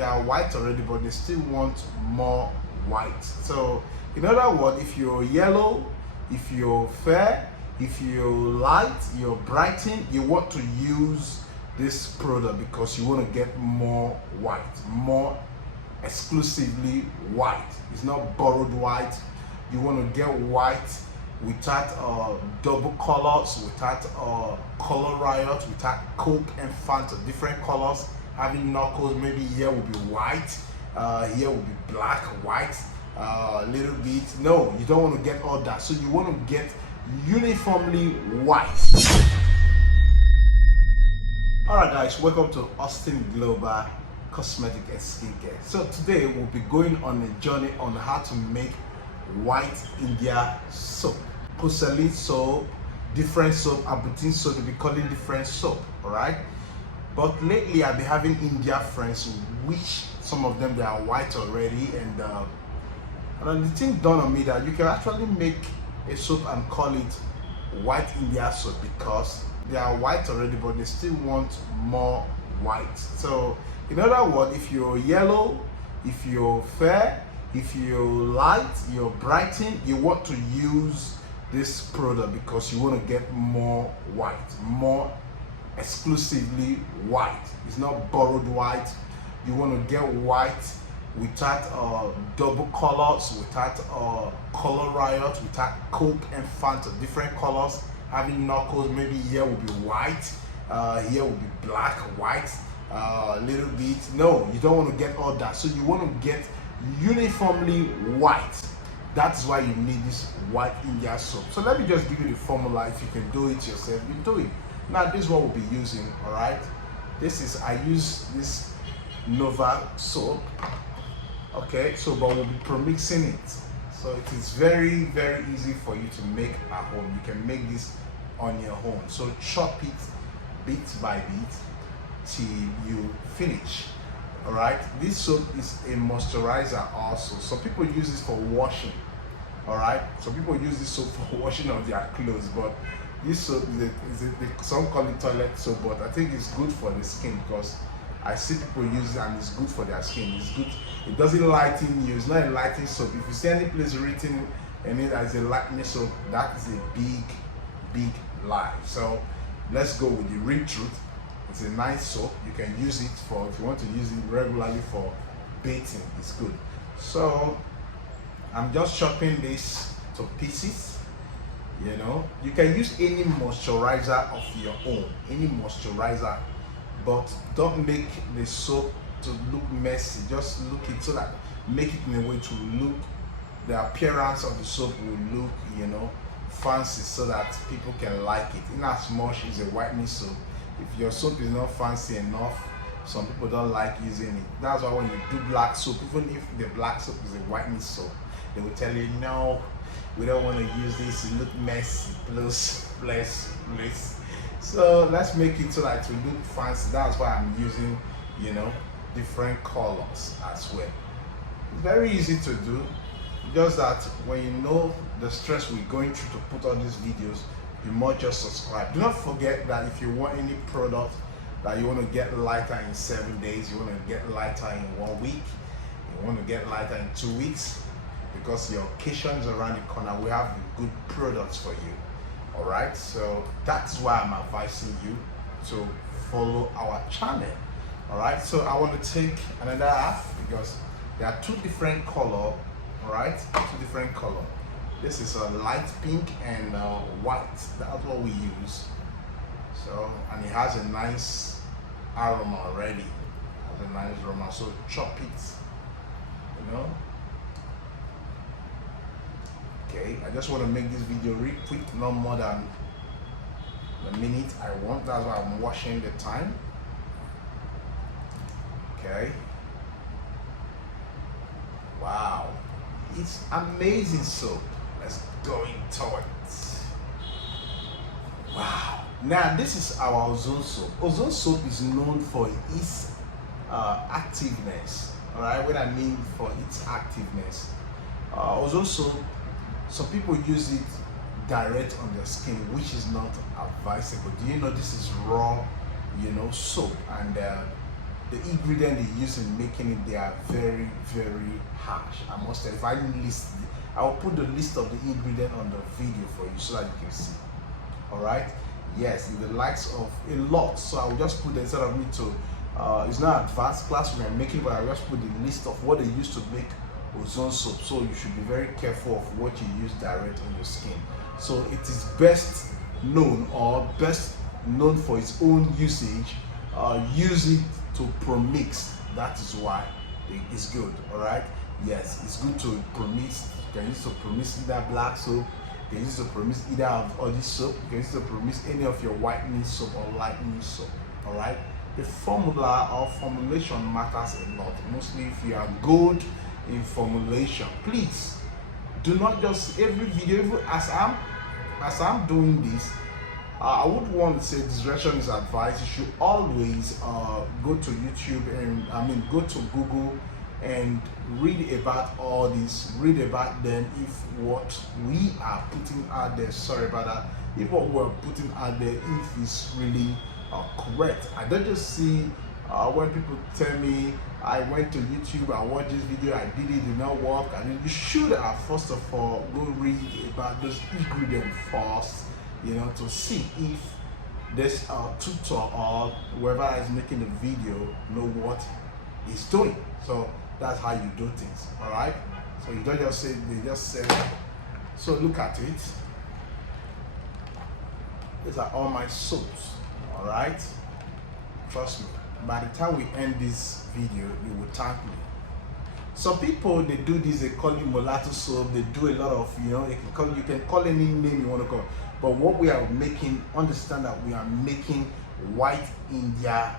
they are white already, but they still want more white. So in other words, if you're yellow, if you're fair, if you're light, you're brighten, you want to use this product because you want to get more white, more exclusively white. It's not borrowed white. You want to get white without double colors, without color riot, without Coke and Fanta, different colors, having knuckles. Maybe here will be white, here will be black, white, a little bit. No, you don't want to get all that. So you want to get uniformly white. Alright guys, welcome to Austin Global Cosmetic and Skincare. So today we'll be going on a journey on how to make white India soap. Porcelain soap, different soap, Abutin soap, we'll be calling different soap, alright? But lately I've been having India friends, which some of them they are white already, and the thing dawned on me that you can actually make a soap and call it white India soap because they are white already, but they still want more white. So in other words, if you're yellow, if you're fair, if you're light, you're brighten, you want to use this product because you want to get more white, more exclusively white. It's not borrowed white. You want to get white without double colors, without color riot, without Coke and Fanta, different colors, having knuckles. Maybe here will be white, here will be black, white, a little bit. No, you don't want to get all that. So you want to get uniformly white. That's why you need this white India soap. So let me just give you the formula. If you can do it yourself, you do it. Now this is what we'll be using. All right, I use this Nova soap. Okay, so but we'll be premixing it. So it is very, very easy for you to make at home. You can make this on your own. So chop it bit by bit till you finish. All right, this soap is a moisturizer also. Some people use this for washing. All right, some people use this soap for washing of their clothes, but this soap some call it toilet soap, but I think it's good for the skin because I see people use it and it's good for their skin. It's good. It doesn't lighten you. It's not a lighting soap. If you see any place written in it as a lightening soap, that is a big lie. So let's go with the real truth. It's a nice soap. You can use it for, if you want to use it regularly for bathing, it's good. So I'm just chopping this to pieces. You know, you can use any moisturizer of your own, any moisturizer, but don't make the soap to look messy. Just look it so that make it in a way to look, the appearance of the soap will look, you know, fancy, so that people can like it. In as much as a whitening soap, if your soap is not fancy enough, some people don't like using it. That's why when you do black soap, even if the black soap is a whitening soap, they will tell you, no, we don't want to use this, it look messy, please. So let's make it so that it will look fancy. That's why I'm using, you know, different colors as well. It's very easy to do, just that when you know the stress we're going through to put on these videos, you must just subscribe. Do not forget that if you want any product that you want to get lighter in 7 days, you want to get lighter in 1 week, you want to get lighter in 2 weeks, because your occasions around the corner, we have good products for you. All right, so that's why I'm advising you to follow our channel. All right, so I want to take another half because there are two different color. All right, two different color. This is a light pink and white. That's what we use. So, and it has a nice aroma already. It has a nice aroma. So chop it, you know. Okay, I just want to make this video real quick, not more than the minute I want. That's why I'm washing the time. Okay. Wow, it's amazing soap. Let's go into it. Wow. Now this is our ozone soap. Ozone soap is known for its activeness. All right, what I mean for its activeness. Ozone soap, some people use it direct on their skin, which is not advisable. Do you know this is raw, you know, soap, and the ingredient they use in making it, they are very, very harsh. I must say, if I list, I will put the list of the ingredient on the video for you so that you can see. All right. Yes, in the likes of a lot. So I will just put, instead of me to it's not advanced class we are making, but I just put the list of what they use to make ozone soap. So you should be very careful of what you use direct on your skin. So it is best known, or best known for its own usage. Use it to pro-mix. That is why it's good. All right. Yes, it's good to pro-mix. You can use to pro-mix either black soap, you can use to pro-mix either of all this soap, you can use to pro-mix any of your whitening soap or lightening soap. All right. The formula or formulation matters a lot, mostly if you are good in formulation. Please do not just every video, even as I'm doing this, I would want to say this direction is advised. You should always go to YouTube and go to Google and read about all this, read about them. If what we are putting out there, sorry about that, if what we're putting out there, if it's really correct. I don't just see when people tell me I went to YouTube, I watched this video, I did it, did not work. And then you should first of all go read about those ingredients first, to see if this tutor or whoever is making the video know what he's doing. So that's how you do things. All right. So you don't just say, they just say. So look at it. These are all my soaps. All right. Trust me. By the time we end this video, you will thank me. Some people, they do this, they call it mulatto soap. They do a lot of, you can call any name you want to call. But what we are making, understand that we are making white India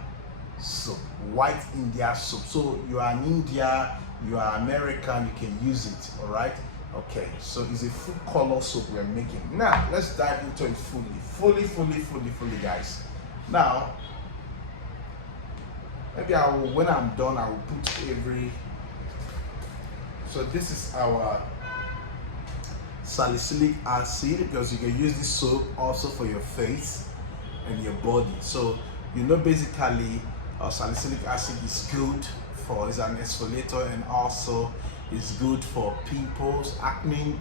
soap. White India soap. So you are in India, you are American, you can use it. All right. Okay. So it's a full color soap we are making. Now let's dive into it fully, guys. Now, maybe I will, when I'm done, I will put every. So this is our salicylic acid, because you can use this soap also for your face and your body. So basically salicylic acid is good for, is an exfoliator, and also is good for pimples, acne,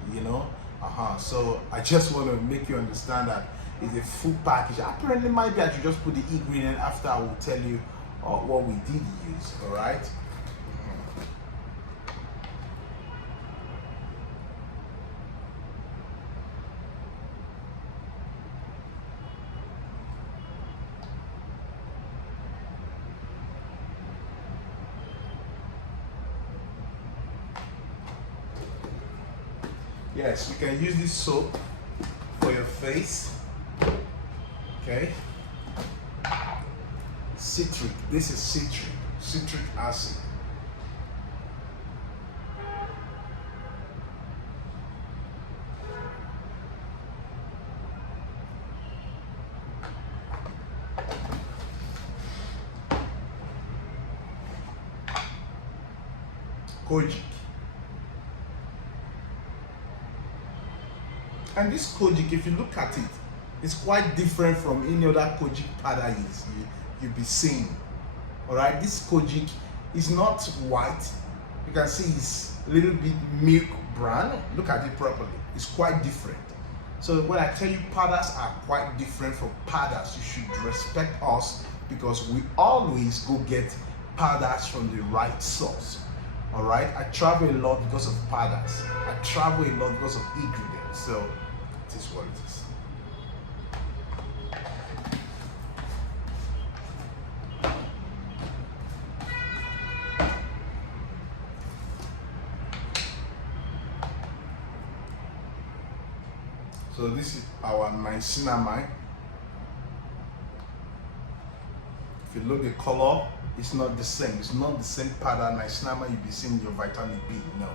so I just want to make you understand that it's a full package. Apparently maybe I should just put the ingredient after I will tell you what we did use. All right. Yes, you can use this soap for your face. Okay. Citric. This is citric acid. Kojic. And this Kojic, if you look at it, it's quite different from any other Kojic powder you'll be seeing. All right, this Kojic is not white. You can see it's a little bit milk brown. Look at it properly. It's quite different. So when I tell you powders are quite different from powders, you should respect us, because we always go get powders from the right source. All right, I travel a lot because of powders. I travel a lot because of ingredients. So it is what it is. So this is our niacinamide. If you look at the color, it's not the same. It's not the same powder niacinamide you'll be seeing in your vitamin B. No.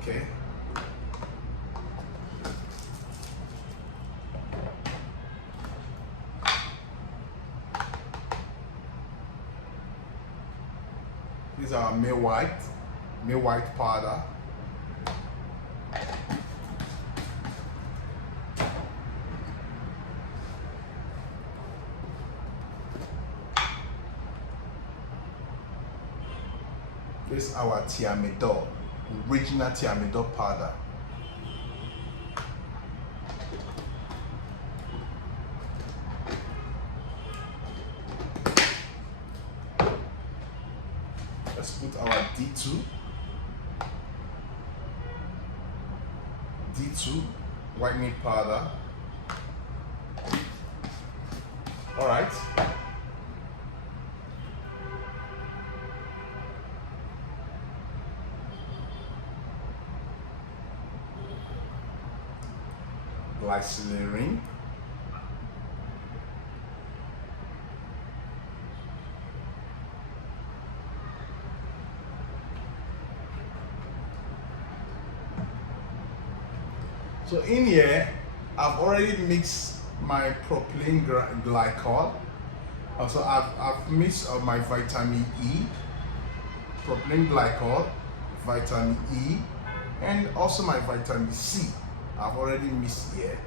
Okay. These are May white powder. This is our Thiamidol, original Thiamidol powder. Let's put our D2 whitening powder. All right. Glycerin. So in here, I've already mixed my propylene glycol. Also, I've mixed my vitamin E, propylene glycol, vitamin E, and also my vitamin C. I've already mixed here.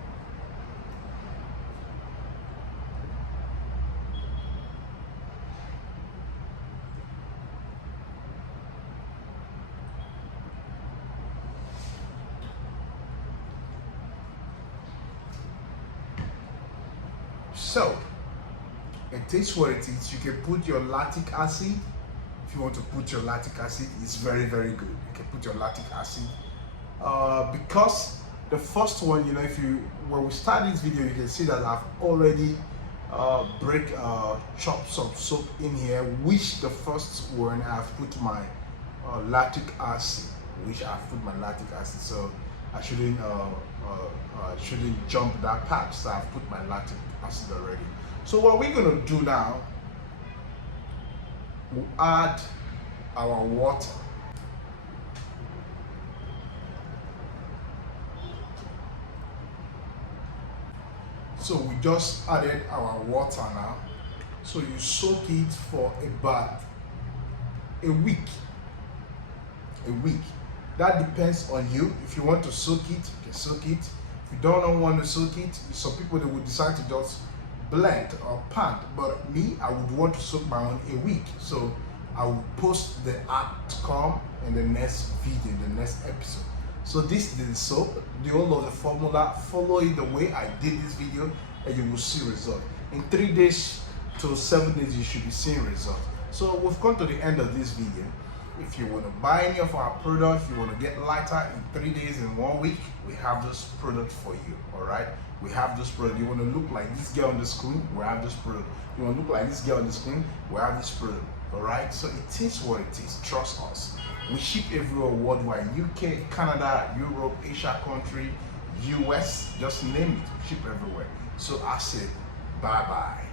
So, it is what it is. You can put your lactic acid. If you want to put your lactic acid, it's very, very good. You can put your lactic acid. Because the first one, you know, when we start this video, you can see that I've already chopped some soap in here, which the first one I've put my lactic acid, so I shouldn't jump that part. So I've put my lactic acid already. So what we're gonna do now, we'll add our water. So we just added our water now. So you soak it for about a week. That depends on you. If you want to soak it, you can soak it. If you don't want to soak it, some people, they would decide to just blend or pant. But me, I would want to soak my own a week. So I will post the outcome in the next video, the next episode. So this is the soap, the whole of the formula. Follow it the way I did this video, and you will see result. In 3 days to 7 days, you should be seeing results. So we've come to the end of this video. If you want to buy any of our products, if you want to get lighter in 3 days, in 1 week, we have this product for you. All right, we have this product. You want to look like this girl on the screen, we have this product. You want to look like this girl on the screen, we have this product. All right, so it is what it is. Trust us. We ship everywhere worldwide: UK, Canada, Europe, Asia country, US, just name it. We ship everywhere. So I said bye bye.